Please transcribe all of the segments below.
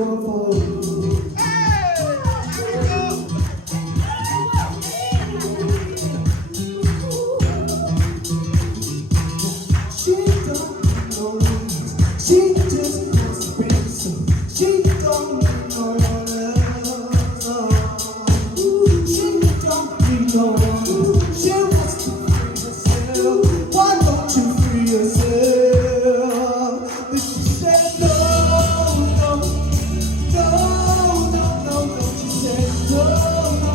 one for me. She don't need no reason. She just wants to bring some. She don't need no love. She don't need no one. She wants to free herself. Why don't you free yourself? But she said no, no, no, no, no, no. She said no, no,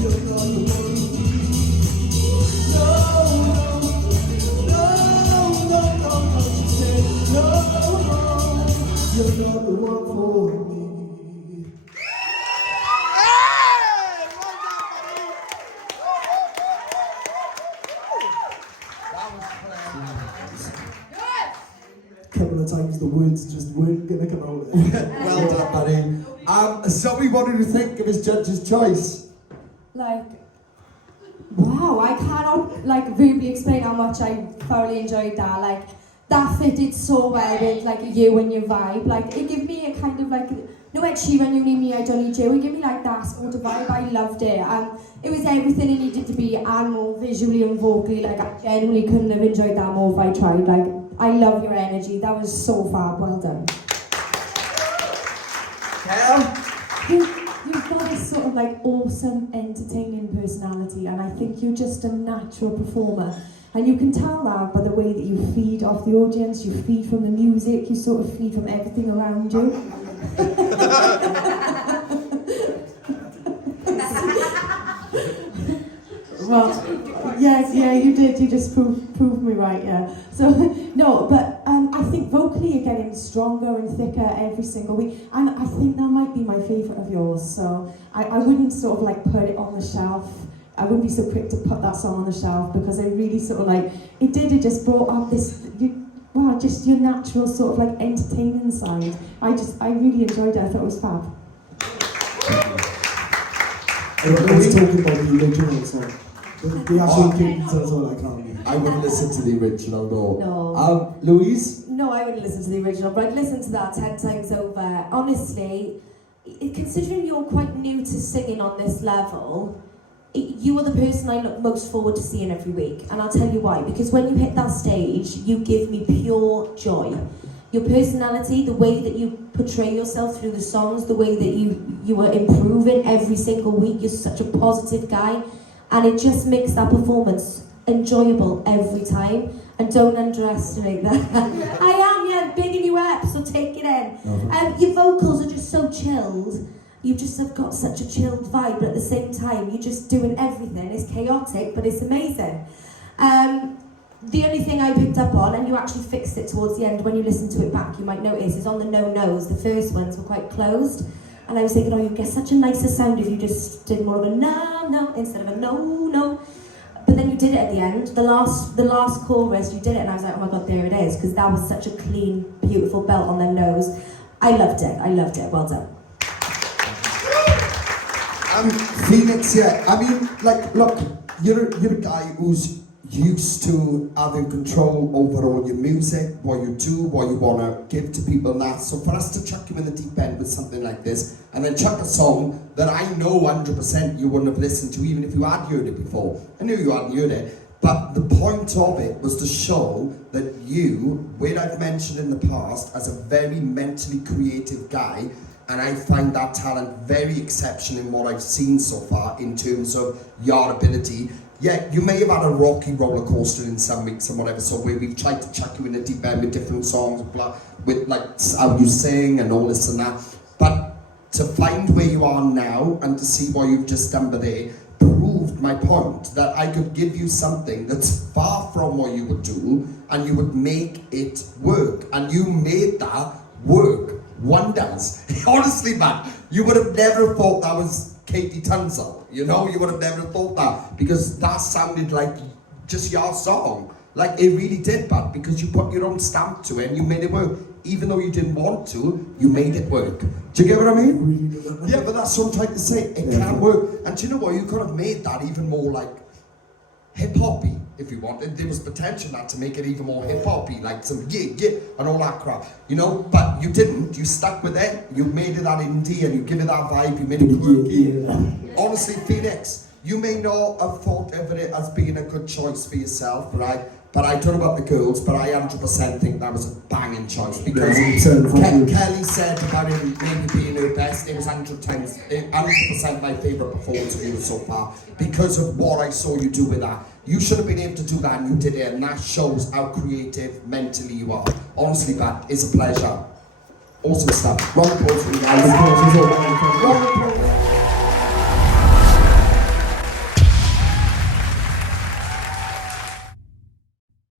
you're not the one you need. No, no, no, no, no. She said no, you're not the one for me. Couple of times the words just weren't gonna come out. Well done, buddy. Zoe, what did you think of his judge's choice? Like, wow, I cannot like verbally explain how much I thoroughly enjoyed that. Like, that fitted so well with like you and your vibe. Like, it gave me a kind of like, no Ed Sheeran, You Need Me, I Don't Need You. It gave me like that sort of vibe. I loved it. And it was everything it needed to be and more visually and vocally. Like, I genuinely couldn't have enjoyed that more if I tried. Like, I love your energy. That was so fab. Well done. You've got this sort of like awesome, entertaining personality, and I think you're just a natural performer. And you can tell that by the way that you feed off the audience, you feed from the music, you sort of feed from everything around you. Well, yes, yeah, you did. You just proved me right, yeah. So, no, but I think vocally you're getting stronger and thicker every single week. And I think that might be my favourite of yours. So I wouldn't sort of like put it on the shelf. I wouldn't be so quick to put that song on the shelf because I really sort of like, it just brought up this, just your natural sort of like entertaining side. I really enjoyed it. I thought it was fab. I was talking about the original song. The actual cadence as well, I can't. I wouldn't listen to the original, no. No. Louise? No, I wouldn't listen to the original, but I'd listen to that 10 times over. Honestly, considering you're quite new to singing on this level, you are the person I look most forward to seeing every week. And I'll tell you why. Because when you hit that stage, you give me pure joy. Your personality, the way that you portray yourself through the songs, the way that you are improving every single week, you're such a positive guy. And it just makes that performance enjoyable every time. And don't underestimate that. I am, yeah, bigging you up, so take it in. Your vocals are just so chilled. You just have got such a chilled vibe, but at the same time, you're just doing everything. It's chaotic, but it's amazing. The only thing I picked up on, and you actually fixed it towards the end, when you listen to it back, you might notice, is on the no-nos, the first ones were quite closed. And I was thinking, you get such a nicer sound if you just did more of a no instead of a no. But then you did it at the end. The last chorus, you did it, and I was like, oh my god, there it is, because that was such a clean, beautiful belt on their nose. I loved it. Well done. Phoenix, yeah. I mean, like, look, you're a guy who's used to having control over all your music, what you do, what you want to give to people and that. So for us to chuck you in the deep end with something like this, and then chuck a song that I know 100% you wouldn't have listened to even if you had heard it before. I knew you hadn't heard it, but the point of it was to show that you, where I've mentioned in the past, as a very mentally creative guy, and I find that talent very exceptional in what I've seen so far in terms of your ability. Yeah, you may have had a rocky roller coaster in some weeks and whatever, so where we've tried to chuck you in the deep end with different songs, with like how you sing and all this and that. But to find where you are now and to see what you've just done today proved my point that I could give you something that's far from what you would do and you would make it work. And you made that work. Wonders. Honestly, man, you would have never thought that was Katie Tunstall, you know? You would have never thought that because that sounded like just your song. Like, it really did, but because you put your own stamp to it and you made it work. Even though you didn't want to, you made it work. Do you get what I mean? Yeah, but that's what I'm trying to say. It can work. And do you know what? You could have made that even more like hip hoppy if you wanted. There was potential in that to make it even more hip hoppy, like some yeah and all that crap, you know. But you didn't. You stuck with it. You made it that indie and you give it that vibe. You made it quirky. Honestly, Phoenix, you may not have thought of it as being a good choice for yourself, right? But I don't know about the girls, but I 100% think that was a banging choice because Kelly said about him maybe being her best. It was 100% my favourite performance of you so far because of what I saw you do with that. You should have been able to do that and you did it, and that shows how creative mentally you are. Honestly, Bat, it's a pleasure. Awesome stuff. Round of applause for you guys. Round of applause.